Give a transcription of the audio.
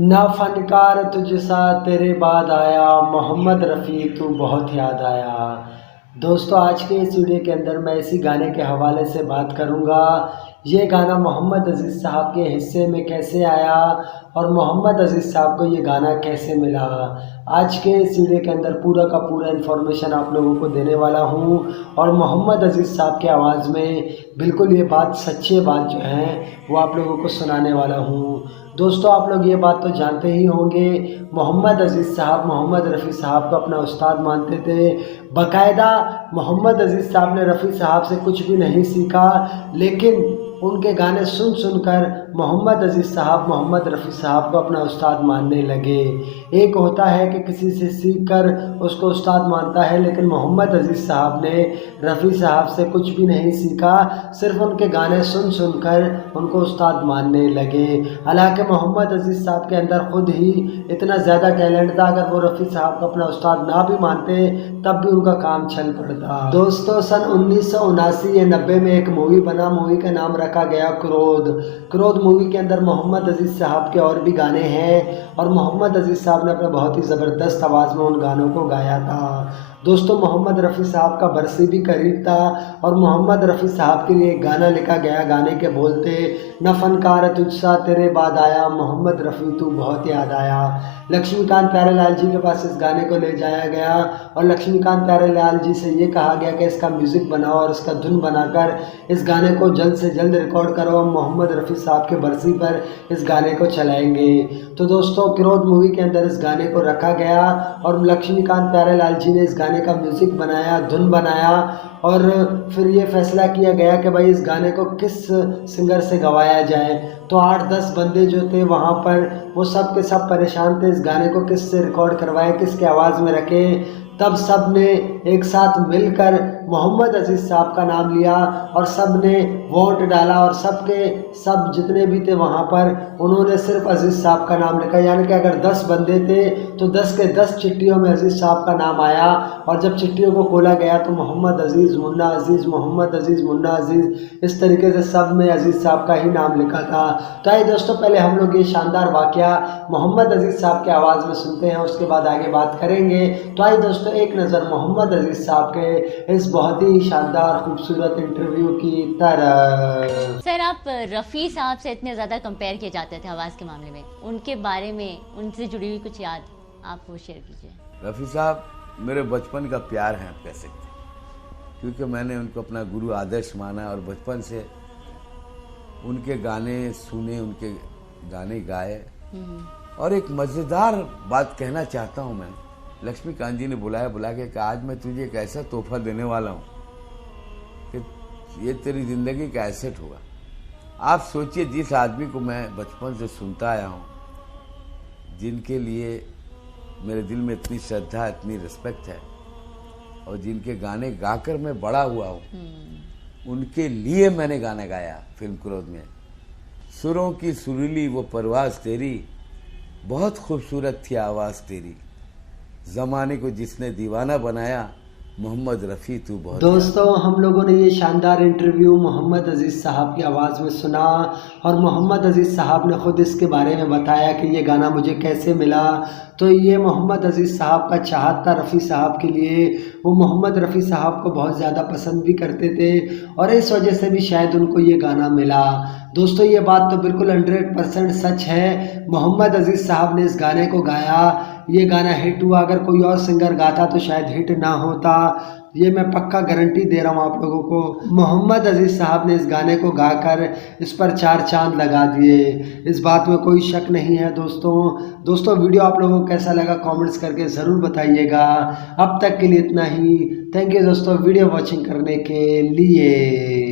ना फनकार तुझसा तेरे बाद आया, मोहम्मद रफ़ी तू बहुत याद आया। दोस्तों, आज के इस वीडियो के अंदर मैं इसी गाने के हवाले से बात करूंगा। ये गाना मोहम्मद अज़ीज़ साहब के हिस्से में कैसे आया और मोहम्मद अज़ीज़ साहब को ये गाना कैसे मिला। आज के इस वीडियो के अंदर पूरा का पूरा इन्फॉर्मेशन आप लोगों को देने वाला हूँ और मोहम्मद अज़ीज़ साहब के आवाज़ में बिल्कुल ये बात सच्ची बात जो है वो आप लोगों को सुनाने वाला हूँ। दोस्तों, आप लोग ये बात तो जानते ही होंगे, मोहम्मद अज़ीज़ साहब मोहम्मद रफ़ी साहब को अपना उस्ताद मानते थे। बाकायदा मोहम्मद अज़ीज़ साहब ने रफ़ी साहब से कुछ भी नहीं सीखा, लेकिन उनके गाने सुन सुनकर मोहम्मद अज़ीज़ साहब मोहम्मद रफ़ी साहब को अपना उस्ताद मानने लगे। एक होता है कि किसी से सीख कर उसको उस्ताद मानता है, लेकिन मोहम्मद अज़ीज़ साहब ने रफ़ी साहब से कुछ भी नहीं सीखा, सिर्फ उनके गाने सुन सुनकर उनको उस्ताद मानने लगे। हालांकि मोहम्मद अज़ीज़ साहब के अंदर ख़ुद ही इतना ज़्यादा टैलेंट था, अगर वो रफ़ी साहब को अपना उस्ताद ना भी मानते तब भी उनका काम चल पड़ता। दोस्तों, सन 1979 या 90 में एक मूवी बना, मूवी का नाम रखा गया क्रोध। क्रोध मूवी के अंदर मोहम्मद अज़ीज़ साहब के और भी गाने हैं और मोहम्मद अज़ीज़ साहब ने अपने बहुत ही ज़बरदस्त आवाज़ में उन गानों को गाया था। दोस्तों, मोहम्मद रफ़ी साहब का बरसी भी करीब था और मोहम्मद रफ़ी साहब के लिए एक गाना लिखा गया। गाने के बोल थे, न फनकार तुझसा तेरे बाद आया, मोहम्मद रफ़ी तू बहुत याद आया। लक्ष्मीकांत प्यारेलाल जी के पास इस गाने को ले जाया गया और लक्ष्मीकांत प्यारेलाल जी से ये कहा गया कि इसका म्यूज़िक बनाओ और इसका धुन बनाकर इस गाने को जल्द से जल्द रिकॉर्ड करो, हम मोहम्मद रफ़ी साहब के बरसी पर इस गाने को चलाएंगे। तो दोस्तों, क्रोध मूवी के अंदर इस गाने को रखा गया और लक्ष्मीकांत प्यारेलाल जी ने इस गाने का म्यूज़िक बनाया, धुन बनाया और फिर ये फैसला किया गया कि भाई इस गाने को किस सिंगर से गवाया जाए। तो 8-10 बंदे जो थे वहाँ पर, वो सब के सब परेशान थे, इस गाने को किससे रिकॉर्ड करवाएं, किसके आवाज़ में रखें। तब सब ने एक साथ मिलकर मोहम्मद अज़ीज़ साहब का नाम लिया और सब ने वोट डाला और सब के सब जितने भी थे वहाँ पर उन्होंने सिर्फ अज़ीज़ साहब का नाम लिखा। यानी कि अगर 10 बंदे थे तो 10 के 10 चिट्ठियों में अज़ीज़ साहब का नाम आया और जब चिट्ठियों को खोला गया तो मोहम्मद अज़ीज़, मुन्ना अज़ीज़, मोहम्मद अज़ीज़, मुन्ना अज़ीज़, इस तरीके से सब में अज़ीज़ साहब का ही नाम लिखा था। तो आइए दोस्तों, पहले हम लोग ये शानदार वाक़या मोहम्मद अज़ीज़ साहब की आवाज़ में सुनते हैं, उसके बाद आगे बात करेंगे। तो आइए दोस्तों, एक नज़र मोहम्मद अज़ीज़ साहब के इस बहुत ही शानदार खूबसूरत इंटरव्यू की तरफ। सर, आप रफ़ी साहब से इतने ज़्यादा कंपेयर किए जाते थे आवाज़ के मामले में, उनके बारे में, उनसे जुड़ी हुई कुछ याद आप वो शेयर कीजिए। रफ़ी साहब मेरे बचपन का प्यार है, आप कह सकते हैं, क्योंकि मैंने उनको अपना गुरु आदर्श माना और बचपन से उनके गाने सुने, उनके गाने गाए। और एक मज़ेदार बात कहना चाहता हूँ मैं, लक्ष्मीकांत जी ने बुला के कि आज मैं तुझे एक ऐसा तोहफा देने वाला हूँ कि ये तेरी ज़िंदगी का एसेट होगा। आप सोचिए, जिस आदमी को मैं बचपन से सुनता आया हूँ, जिनके लिए मेरे दिल में इतनी श्रद्धा, इतनी रिस्पेक्ट है और जिनके गाने गाकर मैं बड़ा हुआ हूँ, उनके लिए मैंने गाना गाया फिल्म क्रोध में। सुरों की सुरीली वो परवाज़ तेरी, बहुत खूबसूरत थी आवाज़ तेरी, ज़माने को जिसने दीवाना बनाया, मोहम्मद रफ़ी तू बहुत। दोस्तों, हम लोगों ने ये शानदार इंटरव्यू मोहम्मद अज़ीज़ साहब की आवाज़ में सुना और मोहम्मद अज़ीज़ साहब ने ख़ुद इसके बारे में बताया कि ये गाना मुझे कैसे मिला। तो ये मोहम्मद अज़ीज़ साहब का चाहत था रफ़ी साहब के लिए, वो मोहम्मद रफ़ी साहब को बहुत ज़्यादा पसंद भी करते थे और इस वजह से भी शायद उनको ये गाना मिला। दोस्तों, ये बात तो बिल्कुल 100% सच है। मोहम्मद अज़ीज़ साहब ने इस गाने को गाया, ये गाना हिट हुआ। अगर कोई और सिंगर गाता तो शायद हिट ना होता, ये मैं पक्का गारंटी दे रहा हूँ आप लोगों को। मोहम्मद अज़ीज़ साहब ने इस गाने को गाकर इस पर 4 चांद लगा दिए, इस बात में कोई शक नहीं है। दोस्तों, वीडियो आप लोगों को कैसा लगा कमेंट्स करके ज़रूर बताइएगा। अब तक के लिए इतना ही। थैंक यू दोस्तों वीडियो वॉचिंग करने के लिए।